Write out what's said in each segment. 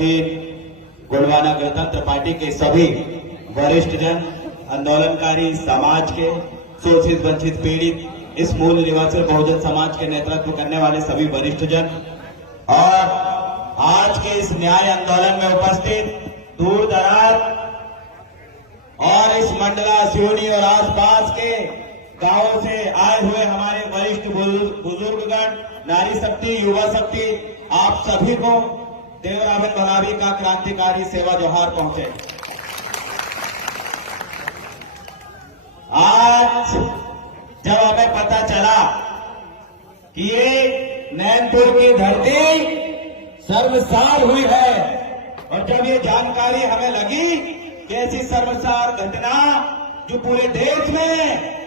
उपस्थित गोंडवाना गणतंत्र पार्टी के सभी वरिष्ठ जन, आंदोलनकारी, समाज के शोषित, वंचित, पीड़ित, इस मूल निवासी बहुजन समाज के नेतृत्व करने वाले सभी वरिष्ठ जन और आज के इस न्याय आंदोलन में उपस्थित दूर दराज और इस मंडला, सिवनी और आसपास के गांवों से आए हुए हमारे वरिष्ठ बुजुर्गगण, नारी शक्ति, युवा शक्ति, आप सभी को देवराबेन भगावी का क्रांतिकारी सेवा जोहार पहुंचे। आज जब हमें पता चला कि ये नैनपुर की धरती सर्वसार हुई है और जब ये जानकारी हमें लगी कि ऐसी सर्वसार घटना जो पूरे देश में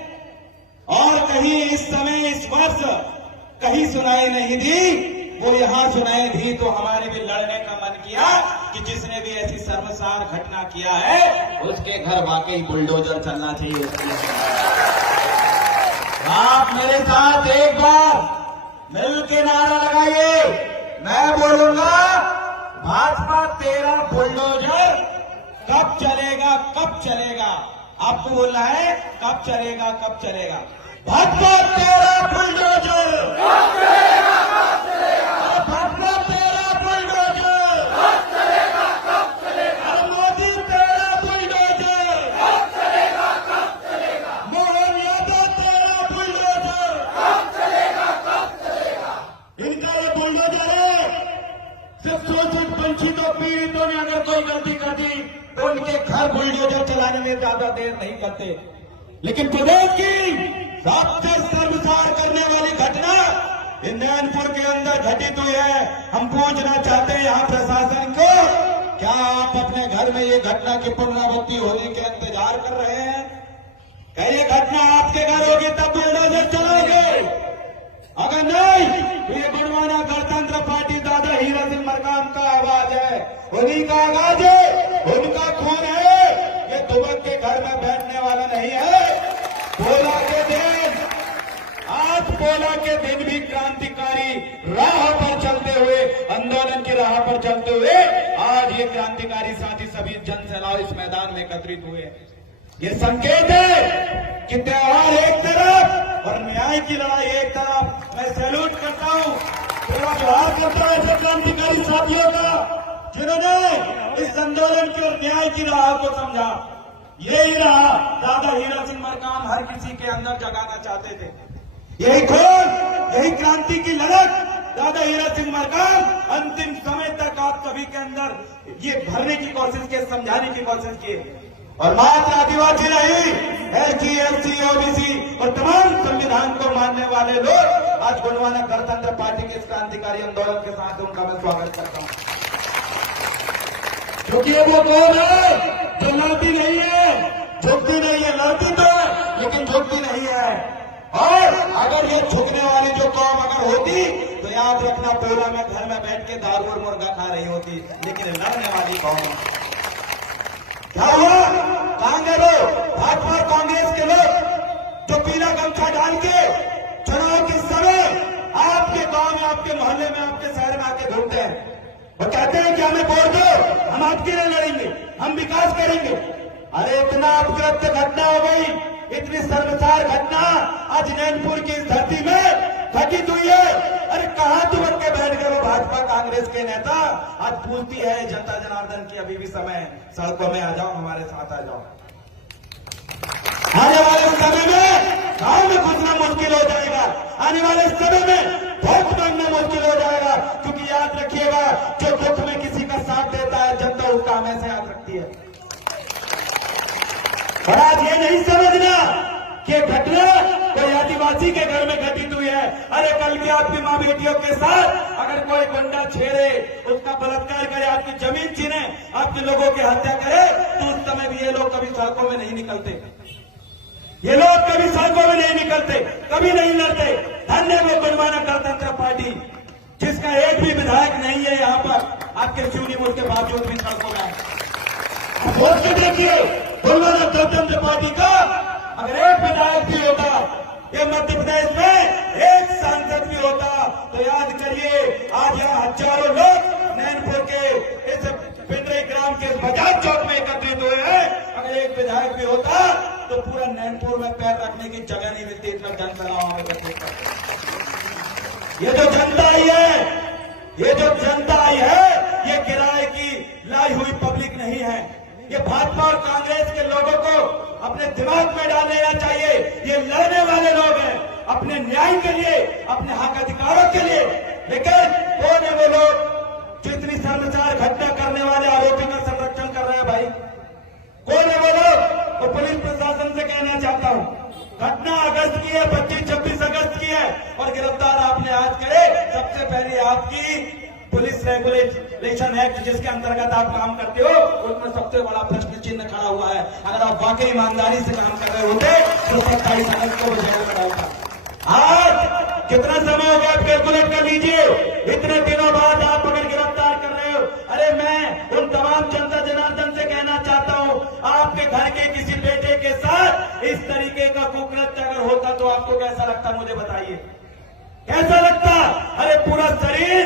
और कहीं इस समय, इस वर्ष कहीं सुनाई नहीं दी, वो यहां सुनाई दी, तो हमारे भी लड़ने का मन किया कि जिसने भी ऐसी सर्वसार घटना किया है उसके घर वाकई बुलडोजर चलना चाहिए। आप मेरे साथ एक बार मिल के नारा लगाइए, मैं बोलूंगा भाजपा तेरा बुलडोजर कब चलेगा, कब चलेगा। आपको बोलना है कब चलेगा, कब चलेगा। भाजपा तेरा बुलडोजर कब चलेगा, कब चलेगा। भाजपा तेरा बुलडोजर कब चलेगा, कब चलेगा। मोदी तेरा बुलडोजर कब चलेगा, कब चलेगा। मोहन यादव तेरा बुलडोजर कब चलेगा, कब चलेगा। इनका ये बुलडोजर है, सिर्फ शोषित, वंचितों, पीड़ितों ने अगर कोई गलती कर दी तो उनके घर बुलडोजर चलाने में ज्यादा देर नहीं करते। लेकिन प्रदेश की सबसे सर्वसार करने वाली घटना नैनपुर के अंदर घटित हुई है। हम पूछना चाहते हैं यहाँ प्रशासन को, क्या आप अपने घर में ये घटना की पुनरावृत्ति होने के इंतजार कर रहे हैं? क्या ये घटना आपके घर होगी तब बुलडोजर चलाओगे? अगर नहीं तो ये गोंडवाना गणतंत्र पार्टी दादा हीरा सिंह मरकाम का आवाज है, उन्हीं का आवाज है, उनका खून है। ये दुबक के घर में बैठने वाला नहीं है। पोला के दिन, आज पोला के दिन भी क्रांतिकारी राह पर चलते हुए, आंदोलन की राह पर चलते हुए आज ये क्रांतिकारी साथी सभी जन सैलाब इस मैदान में एकत्रित हुए। ये संकेत है कि त्योहार एक तरफ और न्याय की लड़ाई एक तरफ। मैं सैल्यूट करता हूं, पूरा जोहार करता हूं ऐसे क्रांतिकारी साथियों का जिन्होंने इस आंदोलन की और न्याय की राह को समझा। यही रहा दादा हीरा सिंह मरकाम हर किसी के अंदर जगाना चाहते थे। यही खोल, यही क्रांति की ललक दादा हीरा सिंह मरकाम अंतिम समय तक आप सभी के अंदर ये भरने की कोशिश की, समझाने की कोशिश की। और मात्र आदिवासी नहीं, एसटी, एससी, ओबीसी और तमाम संविधान को मानने वाले लोग आज गोंडवाना गणतंत्र पार्टी के इस क्रांतिकारी आंदोलन के साथ उनका मैं स्वागत करता हूं। क्योंकि वो कौन है जो लड़ती नहीं है, झुकती नहीं है। लड़ती तो है लेकिन झुकती नहीं है। और अगर ये झुकने वाली जो कौम अगर होती तो याद रखना, पोला में घर में बैठ के दारू और मुर्गा खा रही होती। लेकिन लड़ने वाली कौम क्या हुआ? कहां गए लोग? भाजपा कांग्रेस के लोग जो पीला गमछा डाल के चुनाव के समय आपके गांव में, आपके मोहल्ले में, आपके शहर में आके ढूंढते हैं और कहते हैं कि हमें वोट दो, हम आपके लिए लड़ेंगे, हम विकास करेंगे। अरे इतना अपकृत्य घटना हो गई, इतनी सर्वसार घटना आज नैनपुर की इस धरती में घटित हुई है। अरे कहां दुबक के बैठ गए वो भाजपा कांग्रेस के नेता? आज पूछती है जनता जनार्दन की अभी भी समय है, सड़कों में आ जाओ, हमारे साथ आ जाओ। आने वाले समय में गांव में घुसना मुश्किल हो जाएगा, आने वाले समय में वोट मांगना मुश्किल हो जाएगा। क्योंकि याद रखिएगा, जो दुख में किसी का साथ देता है जनता उसका हमेशा याद रखती है। और आज ये नहीं समझना कि घटना कोई आदिवासी के घर में घटित हुई है। अरे कल की आपकी मां बेटियों के साथ अगर कोई गुंडा छेड़े, उसका बलात्कार करे, आपकी जमीन छीने, आपके लोगों की हत्या करे, तो उस समय भी ये लोग कभी सड़कों में नहीं निकलते, ये लोग कभी सड़कों में नहीं निकलते, कभी नहीं लड़ते। धन्य वो गोंडवाना गणतंत्र पार्टी जिसका एक भी विधायक नहीं है यहाँ पर, आपके सिवनी मुल्क के बावजूद भी सड़कों में आए। वोट के देखिए, गोंडवाना गणतंत्र पार्टी का अगर एक विधायक भी होता, ये मध्य प्रदेश में एक सांसद भी होता, तो याद करिए आज यहाँ हजारों लोग नैनपुर के इस नाम से बजाज चौक में एकत्रित हुए हैं। अगर एक विधायक भी होता तो पूरा नैनपुर में पैर रखने की जगह नहीं मिलती, इतना जनसभाओं में एकत्रित करते। ये जो जनता आई है, ये जो जनता आई है, ये किराए की लाई हुई पब्लिक नहीं है। ये भाजपा और कांग्रेस के लोगों को अपने दिमाग में डाल लेना चाहिए। ये लड़ने वाले लोग हैं अपने न्याय के लिए, अपने हक अधिकारों के लिए। लेकिन कौन है वो लोग जो इतनी शर्मसार घटना करने वाले आरोपी का संरक्षण कर रहे हैं? भाई कौन है वो लोग? तो पुलिस प्रशासन से कहना चाहता हूं, घटना अगस्त की है, 25-26 अगस्त की है और गिरफ्तार आपने आज करे। सबसे पहले आपकी पुलिस रेगुलेशन एक्ट जिसके अंतर्गत आप काम करते हो, उसमें सबसे बड़ा प्रश्न चिन्ह खड़ा हुआ है। अगर आप वाकई ईमानदारी से काम कर रहे होते तो 27 अगस्त को जेल में डालता। आज कितना समय हो गया, आप कैलकुलेट कर लीजिए। इतने दिनों बाद आप अगर गिरफ्तार कर रहे हो, अरे मैं उन तमाम जनता जनार्दन से कहना चाहता हूं, आपके घर के किसी बेटे के साथ इस तरीके का कुकृत्य अगर होता तो आपको कैसा लगता, मुझे बताइए, कैसा लगता? अरे पूरा शरीर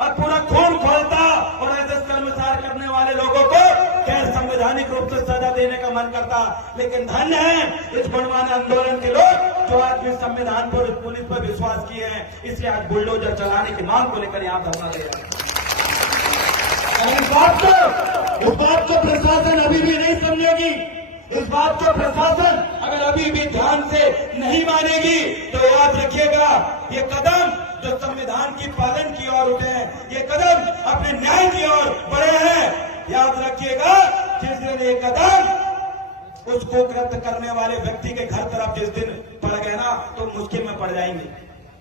और पूरा खून खोलता और ऐसे शर्मसार करने वाले लोगों को गैर संवैधानिक रूप से सजा देने का मन करता। लेकिन धन्य है इस गुणवान आंदोलन के लोग जो आज भी संविधान पर, पुलिस पर विश्वास किए हैं, इसलिए आज बुलडोजर चलाने की मांग को लेकर यहां धरना दे रहे हैं। इस बात को प्रशासन अभी भी नहीं समझेगी। इस बात को प्रशासन अगर अभी भी ध्यान से नहीं मानेगी तो याद रखिएगा, ये कदम जो संविधान की पालन की ओर उठे हैं, ये कदम अपने न्याय की ओर बढ़े हैं, याद रखिएगा जिस दिन ये कदम उस कुकृत्य करने वाले व्यक्ति के घर तरफ जिस दिन पड़ गए ना, तो मुश्किल में पड़ जाएंगे।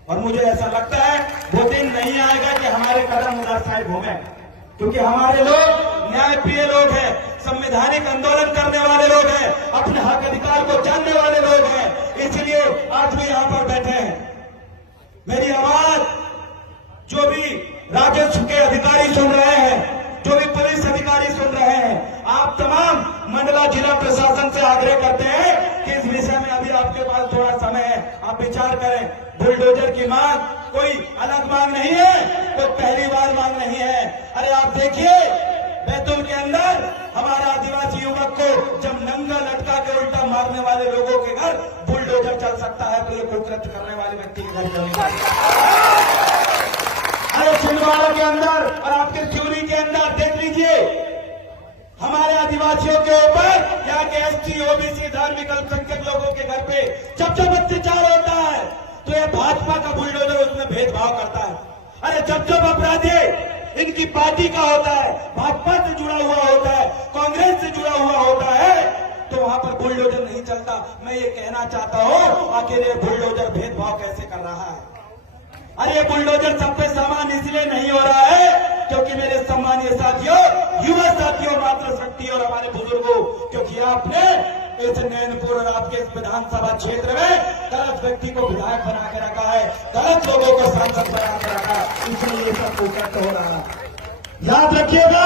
और मुझे ऐसा लगता है वो दिन नहीं आएगा कि हमारे कदम उधर साइड घूमे, क्योंकि हमारे लोग न्यायप्रिय लोग हैं, संवैधानिक आंदोलन करने वाले लोग हैं, अपने हक अधिकार को जानने वाले लोग हैं, इसलिए आज भी यहां पर बैठे हैं। मेरी आवाज जो भी राजस्व के अधिकारी सुन रहे हैं, जो भी पुलिस अधिकारी सुन रहे हैं, आप तमाम मंडला जिला प्रशासन से आग्रह करते हैं कि इस विषय में अभी आपके पास थोड़ा समय है, आप विचार करें। बुलडोजर की मांग कोई अलग मांग नहीं है, कोई पहली बार मांग नहीं है। अरे आप देखिए बैतूल के अंदर हमारे आदिवासी युवक को जब नंगा लटका के उल्टा मारने वाले लोगों के घर बुलडोजर चल सकता है, तो ये कुकृत्य करने वाले व्यक्ति के घर चलेगा। अरे छिंदवाड़ा के अंदर और आपके सिवनी के अंदर देख लीजिए, हमारे आदिवासियों के ऊपर यहाँ के एसटी, ओबीसी, धार्मिक अल्पसंख्यक लोगों के घर पे जब अत्याचार होता है तो ये भाजपा का बुलडोजर उसमें भेदभाव करता है। अरे जब अपराधी इनकी पार्टी का होता है, भाजपा से जुड़ा हुआ होता है, कांग्रेस से जुड़ा हुआ होता है, तो वहां पर बुलडोजर नहीं चलता। मैं ये कहना चाहता हूं आखिर ये बुलडोजर भेदभाव कैसे कर रहा है? अरे ये बुलडोजर सब पे समान इसलिए नहीं हो रहा है क्योंकि मेरे सम्मानीय साथियों, युवा साथियों, मातृशक्ति और हमारे बुजुर्गों, क्योंकि आपने इस नैनपुर और आपके इस विधानसभा क्षेत्र में गलत व्यक्ति को विधायक बना के रखा है, गलत लोगों को सांसद बना के रखा है, इसलिए ये सब कुकृत्य हो रहा है। याद रखिएगा,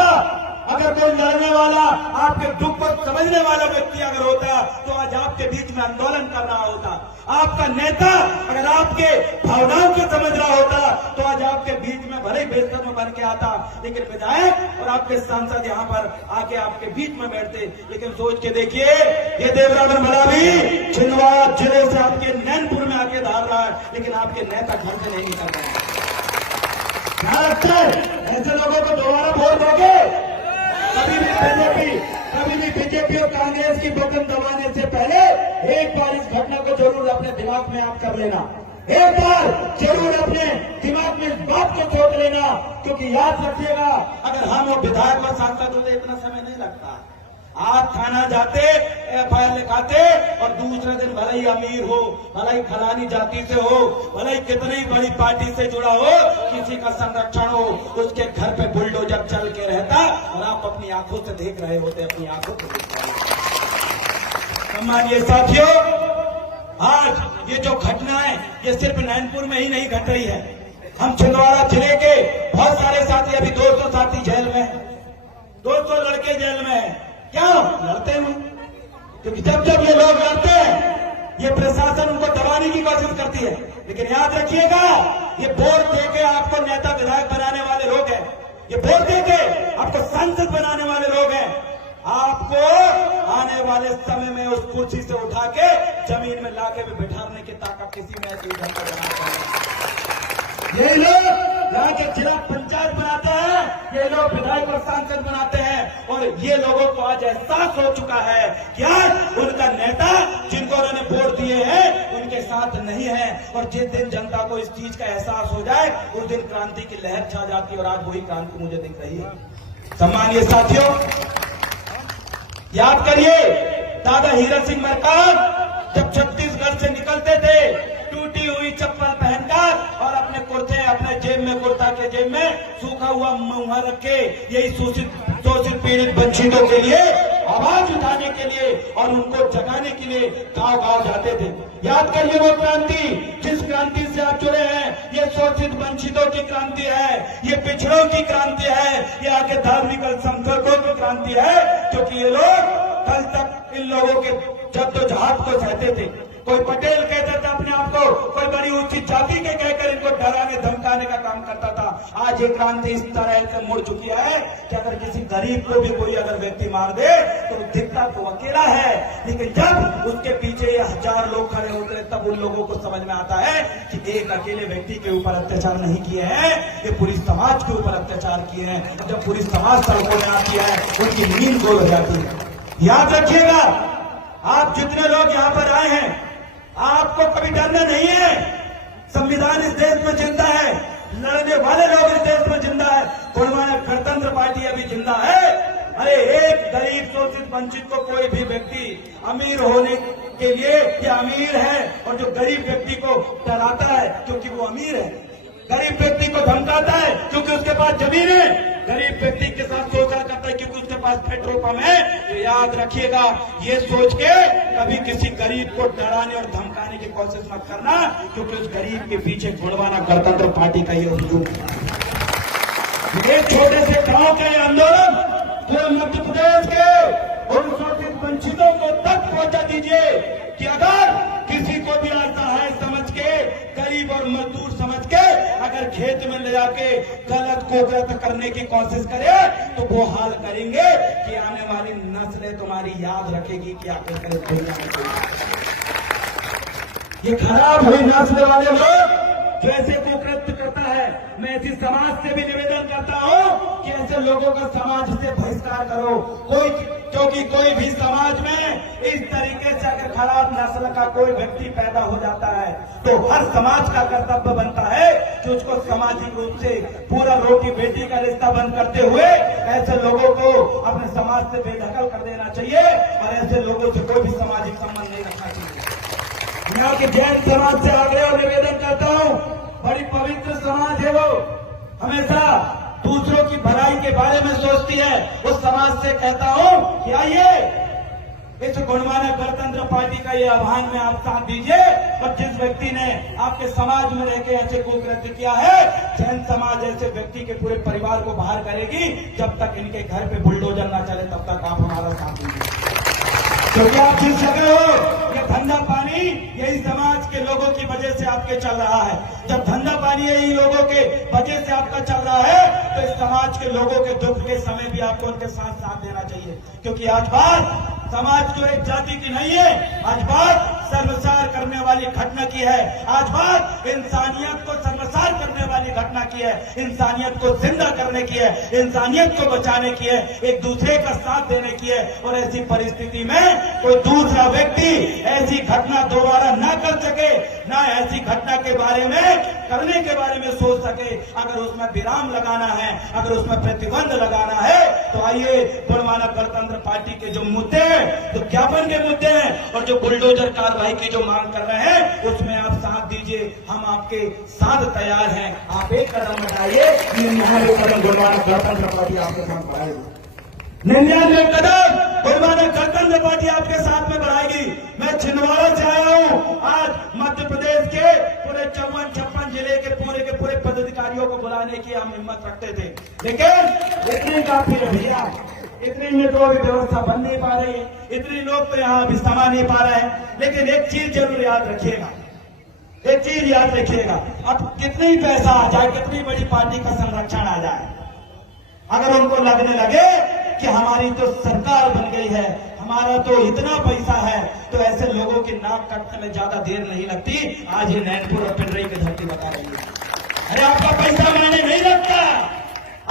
अगर कोई लड़ने वाला, आपके दुख को समझने वाला व्यक्ति अगर होता तो आज आपके बीच में आंदोलन कर रहा होता। आपका नेता अगर आपके भावनाओं को समझ रहा होता तो आज आपके बीच में भले ही बेस्तर में बन के आता, लेकिन विधायक और आपके सांसद यहाँ पर आके आपके बीच में बैठते। लेकिन सोच के देखिए, ये देवरागन भला भी छिंदवाड़ा जिले से आपके नैनपुर में आके धार रहा है, लेकिन आपके नेता घर से नहीं निकल रहे हैं। ऐसे लोगों को दोबारा वोट दोगे? कभी भी बीजेपी और कांग्रेस की बटन दबाने से पहले एक बार इस घटना को जरूर अपने दिमाग में आप कर लेना, एक बार जरूर अपने दिमाग में इस बात को सोच लेना, क्योंकि याद रखिएगा अगर हम वो विधायक और सांसद होते इतना समय नहीं लगता। आप थाना जाते, एफआईआर लिखाते और दूसरे दिन भले ही अमीर हो, भले ही फलानी जाति से हो, भले ही कितनी बड़ी पार्टी से जुड़ा हो, किसी का संरक्षण हो, उसके घर पे बुलडोजर चल के रहता और आप अपनी आंखों से देख रहे होते, अपनी आंखों से देख रहे होते। सम्मानीय साथियों, आज ये जो घटना है ये सिर्फ नैनपुर में ही नहीं घट रही है। हम छिंदवाड़ा जिले के बहुत सारे साथी, अभी 200 साथी जेल में, 200 लड़के जेल में है। क्यों लड़ते हैं? क्योंकि जब ये लोग लड़ते हैं, ये प्रशासन उनको दबाने की कोशिश करती है। लेकिन याद रखिएगा, ये वोट देके आपको नेता विधायक बनाने वाले लोग हैं, ये बोलते थे आपको सांसद बनाने वाले लोग हैं, आपको आने वाले समय में उस कुर्सी से उठा के जमीन में लाके भी बिठाने की ताकत किसी में ऐसी जनता बनाता है। ये लोग यहाँ के जिला पंचायत बनाते हैं, ये लोग विधायक और सांसद बनाते हैं, और ये लोगों को आज एहसास हो चुका है कि आज उनका नेता जिनको उन्होंने वोट दिए हैं उनके साथ नहीं है। और जिस दिन जनता को इस चीज का एहसास हो जाए उस दिन क्रांति की लहर छा जाती है, और आज वही क्रांति मुझे दिख रही है। सम्मानीय साथियों, याद करिए दादा हीरा सिंह मरकाम जब छत्तीसगढ़ से निकलते थे टूटी हुई चप्पल पहनकर और अपने कुर्ते अपने जेब में, कुर्ता के जेब में सूखा हुआ मुंह रख के यही शोषित पीड़ित वंचितों के लिए आवाज उठाने के लिए और उनको जगाने के लिए गांव गांव जाते थे। याद करिए वो क्रांति, जिस क्रांति से आप जुड़े हैं, ये शोषित वंचितों की क्रांति है, ये पिछड़ों की क्रांति है, ये आगे धार्मिक अल्पसंख्यकों की क्रांति है, क्योंकि ये लोग कल तक इन लोगों के जद्दोजहद को सहते थे। कोई पटेल कहता था अपने आप को, कोई बड़ी ऊंची जाति के कहकर इनको डराने धमकाने का काम करता था। आज ये क्रांति इस तरह से मुड़ चुकी है कि अगर किसी गरीब को भी कोई अगर व्यक्ति मार दे तो दिखता तो अकेला है, लेकिन जब उसके पीछे ये 1000 लोग खड़े होते हैं तब उन लोगों को समझ में आता है कि एक अकेले व्यक्ति के ऊपर अत्याचार नहीं किए हैं, ये पूरी समाज के ऊपर अत्याचार किए हैं। जब पूरी समाज सड़कों में आती है उनकी नींद गोल हो जाती है। याद रखिएगा, आप जितने लोग यहाँ पर आए हैं आपको कभी डरना नहीं है। संविधान इस देश में जिंदा है, लड़ने वाले लोग इस देश में जिंदा है, गुणमानक गणतंत्र पार्टी अभी जिंदा है। अरे एक गरीब शोषित वंचित को कोई भी व्यक्ति अमीर होने के लिए या अमीर है, और जो गरीब व्यक्ति को डराता है क्योंकि वो अमीर है, गरीब व्यक्ति को धमकाता है क्योंकि उसके पास जमीन है, गरीब व्यक्ति के साथ शोषण करता है क्योंकि उसके पास पेट्रोल पंप है, तो याद रखिएगा ये सोच के कभी किसी गरीब को डराने और धमकाने की कोशिश मत करना, क्योंकि उस गरीब के पीछे गुणमानक गणतंत्र पार्टी का ये हुजूम है। एक छोटे से गांव का आंदोलन पूरे मध्य प्रदेश के उन शोषित वंचितों को तक पहुंचा दीजिए कि अगर किसी को भी असहाय समझ के, गरीब और मजदूर समझ के अगर खेत में ले जाके गलत को गलत करने की कोशिश करे तो वो हाल करेंगे कि आने वाली नस्लें तुम्हारी याद रखेगी कि आखिर ये खराब हुई नस्ल वाले लोग जो ऐसे कुकृत्य करता है। मैं ऐसी समाज से भी निवेदन करता हूँ कि ऐसे लोगों का समाज से बहिष्कार करो। क्योंकि कोई भी समाज में इस तरीके से अगर खराब नस्ल का कोई व्यक्ति पैदा हो जाता है तो हर समाज का कर्तव्य बनता है कि उसको सामाजिक रूप से पूरा रोटी बेटी का रिश्ता बंद करते हुए ऐसे लोगों को अपने समाज से बेदखल कर देना चाहिए, और ऐसे लोगों से कोई भी सामाजिक संबंध नहीं रखना चाहिए। यहाँ के जैन समाज से आग्रह और निवेदन करता हूँ, बड़ी पवित्र समाज है वो, हमेशा दूसरों की भलाई के बारे में सोचती है। उस समाज से कहता हूँ कि आइए इस गुणमानक गणतंत्र पार्टी का ये आह्वान में आप साथ दीजिए, और जिस व्यक्ति ने आपके समाज में रहकर ऐसे कुकृत्य किया है, जैन समाज ऐसे व्यक्ति के पूरे परिवार को बाहर करेगी। जब तक इनके घर पे बुलडोजर ना चले तब तक आप हमारा साथ दीजिए, क्योंकि आप जिस जगह हो ये धंधा पानी यही समाज के लोगों की वजह से आपके चल रहा है। जब धंधा पानी यही लोगों के वजह से आपका चल रहा है तो इस समाज के लोगों के दुख के समय भी आपको उनके साथ देना चाहिए, क्योंकि आज बात समाज जो एक जाति की नहीं है, आज बात शर्मसार करने वाली घटना की है। आज बात इंसानियत को शर्मसार करने वाली घटना की है, इंसानियत को जिंदा करने की है, इंसानियत को बचाने की है, एक दूसरे का साथ देने की है। और ऐसी परिस्थिति में कोई दूसरा व्यक्ति ऐसी घटना दोबारा न कर सके, न ऐसी घटना के बारे में करने के बारे में सोच सके। अगर उसमें विराम लगाना है, अगर उसमें प्रतिबंध लगाना है, तो आइए गुणमानक गणतंत्र पार्टी के जो मुद्दे हैं, जो ज्ञापन के मुद्दे हैं और जो बुलडोजर कार्रवाई की जो मांग कर रहे हैं, उसमें आप साथ दीजिए, हम आपके साथ तैयार हैं। आप एक कदम बढ़ाइए, 99 कदम गुणमानक गणतंत्र पार्टी आपके साथ बढ़ाएगी। 99 कदम गुणमानक गणतंत्र पार्टी आपके साथ में बढ़ाएगी। मैं छिंदवाड़ा से आया हूँ, आज मध्य प्रदेश के पूरे 54-56 जिले के पूरे पदाधिकारियों को बुलाने की हम हिम्मत रखते थे, लेकिन इतने काफी है भैया, इतनी में तो अभी व्यवस्था बन नहीं पा रही है, इतने लोग तो यहाँ अभी समा नहीं पा रहे हैं। लेकिन एक चीज जरूर याद रखिएगा, एक चीज याद रखिएगा, अब कितनी पैसा आ जाए, कितनी बड़ी पार्टी का संरक्षण आ जाए, अगर उनको लगने लगे कि हमारी तो सरकार बन गई है, हमारा तो इतना पैसा है, तो ऐसे लोगों की नाक काटने में ज्यादा देर नहीं लगती। आज ये नैनपुर और पिंडरी की धरती बता रही है। अरे आपका पैसा मायने नहीं रखता,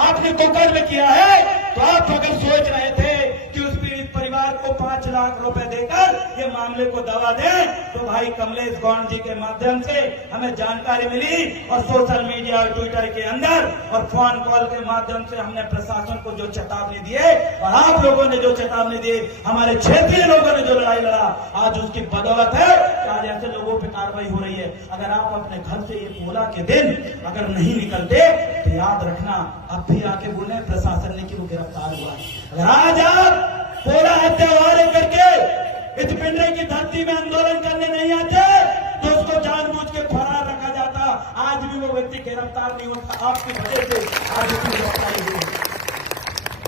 आपने कुकर में किया है। तो आप अगर सोच रहे थे कि उस पीड़ित परिवार को 5 लाख रुपए देकर ये मामले को दबा दें, तो भाई कमलेश गौंड जी के माध्यम से हमें जानकारी मिली और सोशल मीडिया और ट्विटर के अंदर और फोन कॉल के माध्यम से हमने प्रशासन को जो चेतावनी दिए और आप लोगों ने जो चेतावनी दी, हमारे क्षेत्रीय लोगों ने जो लड़ाई लड़ा, आज उसकी बदौलत है कि आज ऐसे लोगों पर कार्रवाई हो रही है। अगर आप अपने घर से ये पोला के दिन अगर नहीं निकलते तो याद रखना अब भी आके बोले प्रशासन ने कि वो गिरफ्तार हुआ। अगर आज आप पोला हत्या करके इस पिंडरी की धरती में आंदोलन करने नहीं आते तो उसको जानबूझ के फरार रखा जाता, आज भी वो व्यक्ति गिरफ्तार नहीं होता। आपकी वजह से आज उसकी गिरफ्तारी हुई।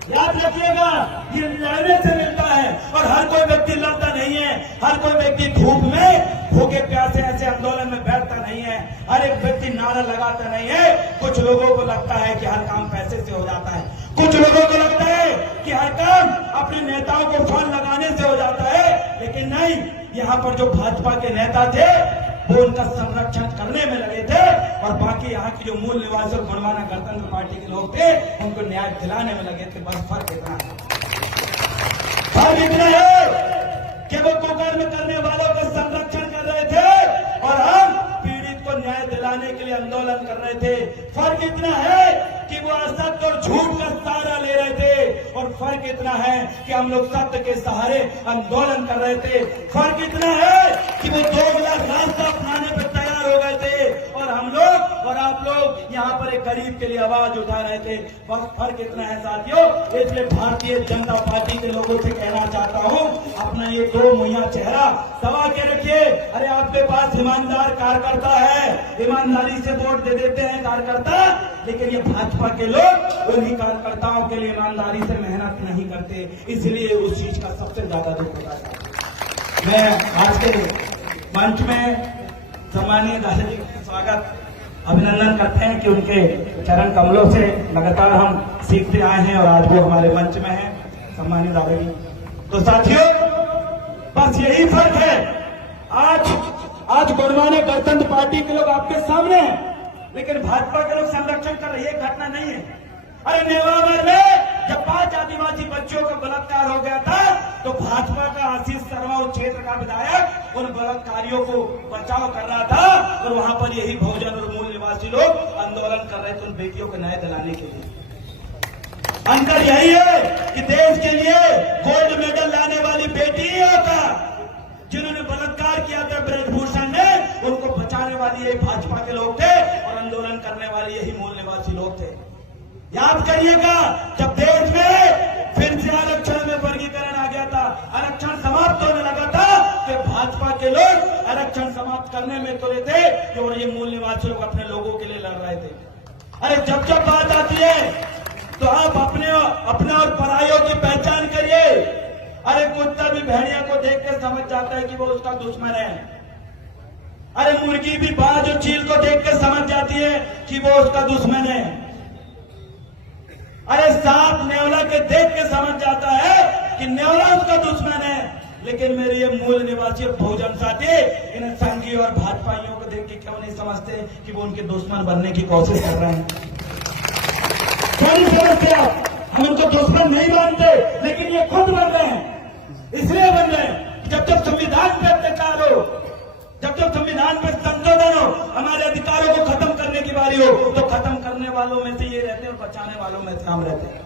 याद रखिएगा, ये लड़ने से मिलता है और हर कोई व्यक्ति लड़ता नहीं है, हर कोई व्यक्ति धूप में भूखे प्यासे ऐसे आंदोलन में बैठता नहीं है, हर एक व्यक्ति नारा लगाता नहीं है। कुछ लोगों को लगता है कि हर काम पैसे से हो जाता है, कुछ लोगों को लगता है कि हर काम अपने नेताओं को फोन लगाने से हो जाता है, लेकिन नहीं। यहाँ पर जो भाजपा के नेता थे वो उनका संरक्षण करने में लगे थे और बाकी यहाँ की जो मूल निवासी और गुणवाना गणतंत्र पार्टी के लोग थे उनको न्याय दिलाने में लगे थे। बस फर्क इतना है कि वो कुकर्म करने वालों का संरक्षण कर रहे थे और हम पीड़ित को न्याय दिलाने के लिए आंदोलन कर रहे थे। फर्क इतना है कि वो असत्य और झूठ का सहारा ले रहे थे और फर्क इतना है कि हम लोग सत्य के सहारे आंदोलन कर रहे थे। फर्क इतना है कि वो 2 लाख रास्ता अपनाने पर तैयार हो गए थे और हम लोग और आप लोग यहाँ पर एक गरीब के लिए आवाज उठा रहे थे। बस फर्क इतना है साथियों। इसलिए भारतीय जनता पार्टी के लोगों से कहना चाहता हूँ, अपना ये 2 मुहैया चेहरा दबा के रखिए। अरे आपके पास ईमानदार कार्यकर्ता है, ईमानदारी से वोट दे देते हैं कार्यकर्ता, लेकिन ये भाजपा के लोग उन्हीं कार्यकर्ताओं के लिए ईमानदारी से मेहनत नहीं करते, इसलिए उस चीज का सबसे ज्यादा दुख होता है। मैं आज के मंच में सम्मानीय दादाजी का स्वागत अभिनंदन करते हैं कि उनके चरण कमलों से लगातार हम सीखते आए हैं और आज वो हमारे मंच में हैं, सम्मानीय दादाजी। तो साथियों, बस यही फर्क है। आज गुणवाना गणतंत्र पार्टी के लोग आपके सामने हैं, लेकिन भाजपा के लोग संरक्षण कर रही है। घटना नहीं है। अरे नेवावर में जब 5 आदिवासी बच्चों का बलात्कार हो गया था तो भाजपा का आशीष शर्मा उस क्षेत्र का विधायक उन बलात्कारियों को बचाव कर रहा था और वहां पर यही बहुजन और मूल निवासी लोग आंदोलन कर रहे थे उन बेटियों को न्याय दिलाने के लिए। अंतर यही है कि देश के लिए गोल्ड मेडल लाने वाली बेटियों का जिन्होंने बलात्कार किया था ब्रजभूषण ने, उनको बचाने वाली यही भाजपा के लोग थे और आंदोलन करने वाले यही मूल निवासी लोग थे। याद करिएगा, जब देश में फिर से आरक्षण में वर्गीकरण आ गया था, आरक्षण समाप्त होने लगा था, तो भाजपा के लोग आरक्षण समाप्त करने में तुले थे और ये मूल निवासी लोग अपने लोगों के लिए लड़ रहे थे। अरे जब बात आती है तो आप अपने और परायों की पहचान करिए। अरे कुत्ता भी भेड़िया को देख के समझ जाता है कि वो उसका दुश्मन है। अरे मुर्गी भी बाज और चील को देख के समझ जाती है कि वो उसका दुश्मन है। अरे सांप नेवला के देख के समझ जाता है कि नेवला उसका दुश्मन है। लेकिन मेरे ये मूल निवासी बहुजन साथी इन संघी और भाजपाइयों को देख के क्यों नहीं समझते कि वो उनके दुश्मन बनने की कोशिश कर रहे हैं? क्यों नहीं समझते आप? हम उनको दुश्मन नहीं मानते, लेकिन ये खुद बन रहे हैं। इसलिए बन रहे हैं जब संविधान पे अत्याचार हो, जब संविधान पे संशोधन हो, हमारे अधिकारों को खत्म करने की बारी हो, तो खत्म करने वालों में से ये रहते हैं और बचाने वालों में से हम रहते हैं।